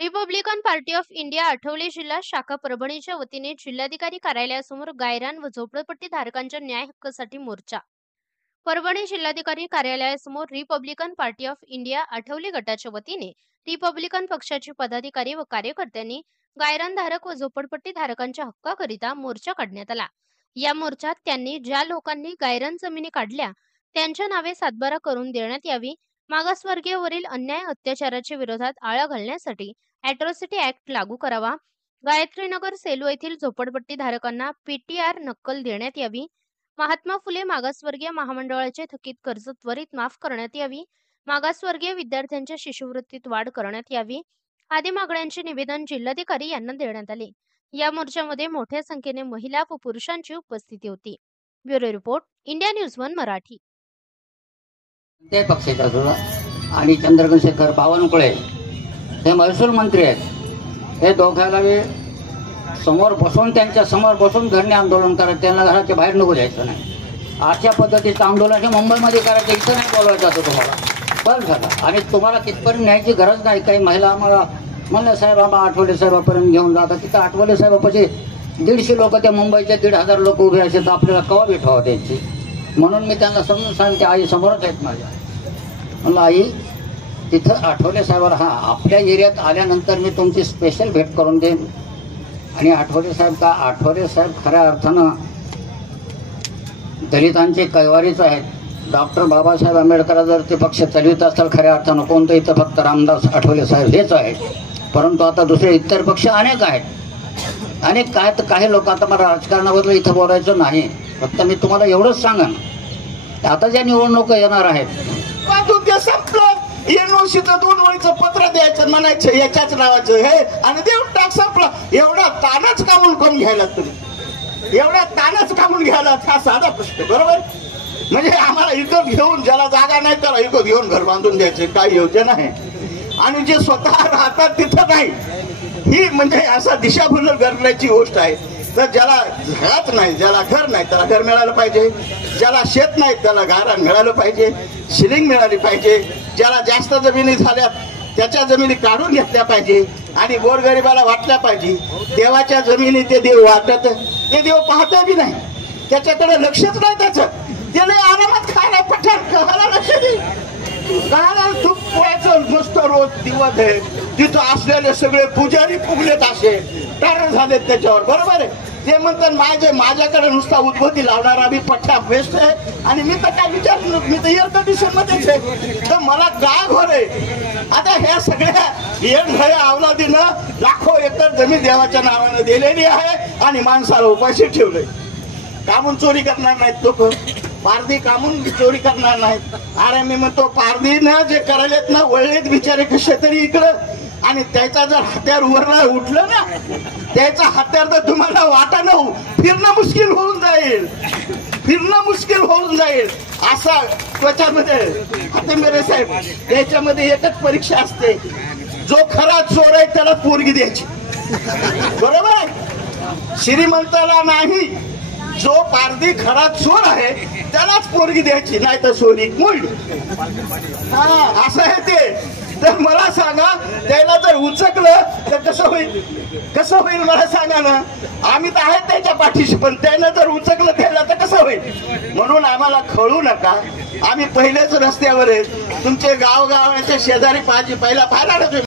Republican party of India Athawale जिल्हा शाखा परभणीच्या वतीने जिल्हाधिकारी कार्यालयासमोर गायरान व झोपडपट्टी धारकांच्या न्याय हक्कासाठी मोर्चा। परभणी जिल्हाधिकारी कार्यालयासमोर Republican party of India Athawale गटाच्या वतीने रिपब्लिकन पक्षाचे पदाधिकारी व कार्यकर्त्यांनी गायरान धारक व झोपडपट्टी धारकांच्या हक्काकरिता मोर्चा काढण्यात आला। या मोर्चात त्यांनी ज्या लोकांनी गायरान जमिनी काढल्या त्यांच्या नावे सातबारा करून देण्यात यावी, मागासवर्गीयवरील अन्याय अत्याचाराच्या विरोधात आळा घालण्यासाठी अॅट्रॉसिटी ऍक्ट लागू करावा, गायत्रीनगर सेलू येथील झोपडपट्टी धारकांना पीटीआर नक्कल देण्यात यावी, महात्मा फुले मागासवर्गीय महामंडळाचे थकीत कर्ज त्वरित माफ करण्यात यावी, मागासवर्गीय विद्यार्थ्यांच्या शिष्यवृत्तीत वाढ करण्यात यावी आदी मागण्यांचे निवेदन जिल्हाधिकारी यांना देण्यात आले। या मोर्चामध्ये मोठ्या संख्येने महिला व पुरुषांची उपस्थिती होती। Bureau report, India news 1 Marathi. ते पक्षाचा जुळा आणि चंद्रशेखर बावनकुळे हे महसूल मंत्री आहेत। हे दोघांना समोर बसून त्यांच्या समोर बसून धरणे आंदोलन करायचं, त्यांना घराच्या बाहेर नको जायचं नाही। अशा पद्धतीचं आंदोलन हे मुंबईमध्ये करायचं, इथं नाही बोलवायचं होतं तुम्हाला, बरं झालं। आणि तुम्हाला तिथपर्यंत न्यायची गरज नाही। काही महिला आम्हाला म्हणलं साहेब आम्हाला आठवले साहेबापर्यंत घेऊन जातात, तिथं आठवले साहेबापाशी 150 लोक, त्या मुंबईचे 1,500 लोक उभे असेल तर आपल्याला कवा भेटावं त्यांची। म्हणून मी त्यांना समजून सांगते, आई समोरच आहेत माझ्या, म्हणलं आई तिथं आठवले साहेबाला हा आपल्या एरियात आल्यानंतर मी तुमची स्पेशल भेट करून देईन। आणि आठवले साहेब खऱ्या अर्थानं दलितांचे कैवारीच आहेत। डॉक्टर बाबासाहेब आंबेडकर जर ते पक्ष चालवित असतात खऱ्या अर्थानं कोणतं, इथं फक्त रामदास आठवले साहेब हेच आहेत। परंतु आता दुसरे इतर पक्ष अनेक आहेत, अनेक काय तर काही लोक, आता मला राजकारणाबद्दल इथं बोलायचं नाही, फक्त मी तुम्हाला एवढंच सांगा, आता ज्या निवडणुका येणार आहेत एनओसीचं 2 वळीचं पत्र द्यायचं, म्हणायचं याच्याच नावाचं हे, आणि देऊन टाक संपलं। एवढा ताणच कामून करून घ्यायला तुम्ही, एवढा ताणच कामून घ्यायला, हा साधा प्रश्न बरोबर। म्हणजे आम्हाला इकत घेऊन, ज्याला जागा नाही त्याला इकत घेऊन घर बांधून द्यायचे, काही योजना आहे। आणि जे स्वतः राहतात तिथं नाही, ही म्हणजे असा दिशाभूल करण्याची गोष्ट आहे। तर ज्याला घरात नाही, ज्याला घर नाही त्याला घर मिळालं पाहिजे, ज्याला शेत नाही त्याला गारा मिळालं पाहिजे, शिलिंग मिळाली पाहिजे, ज्याला जास्त जमिनी झाल्यात त्याच्या जमिनी काढून घेतल्या पाहिजे आणि गोरगरिबाला वाटल्या पाहिजे। देवाच्या जमिनी ते देव वाटत, ते देव पाहत बी नाही, त्याच्याकडे लक्षच नाही त्याचं, त्याला आरामात खायला पठार खायला लक्ष दे, खायला तूप पोळ्याचं नुसतं रोज दिवस आहे। तिथं असलेले सगळे पुजारी फुगलेत, असे टार झालेत त्याच्यावर, बरोबर आहे। ते म्हणतात माझ्याकडे नुसता उद्भवती लावणारा मी पठ्ठा बेस्ट आहे, आणि मी तर काय विचार, मी तर एअर कंडिशन मध्येच आहे, तर मला काय घोर आहे। आता ह्या सगळ्या येणघऱ्या अवलादीनं लाखो एकर जमीन देवाच्या नावानं दिलेली आहे आणि माणसाला उपाशी ठेवलंय। कामून चोरी करणार नाहीत लोक, पारधी कामून चोरी करणार नाहीत। अरे मी म्हणतो पारधीनं जे करायलेत ना, वळलेत बिचारे कसे तरी इकडं, आणि त्याचा जर हत्यार वर उठलं ना, त्याचा हत्यार तर तुम्हाला वाटणं फिरणं मुश्किल होऊन जाईल, फिरणं मुश्किल होऊन जाईल। असा त्वचामध्ये आता मेरे साहेब, त्याच्यामध्ये एकच परीक्षा असते, जो खरा चोर आहे त्याला पोरगी द्यायची, बरोबर आहे। श्रीमंताला नाही, जो पारधी खरा चोर आहे त्यालाच पोरगी द्यायची, नाही तर सोनी मुलगी। हा असं आहे ते। तर मला सांगा, त्याला जर उचकलं तर कसं होईल, कसं होईल मला सांगा ना। आम्ही तर आहेत त्याच्या पाठीशी, पण त्यानं जर उचकलं त्याला तर कसं होईल। म्हणून आम्हाला खळू नका, आम्ही पहिलेच रस्त्यावर आहेत, तुमचे गावगावाच्या शेजारी पहिला पाहिला ना तुम्ही।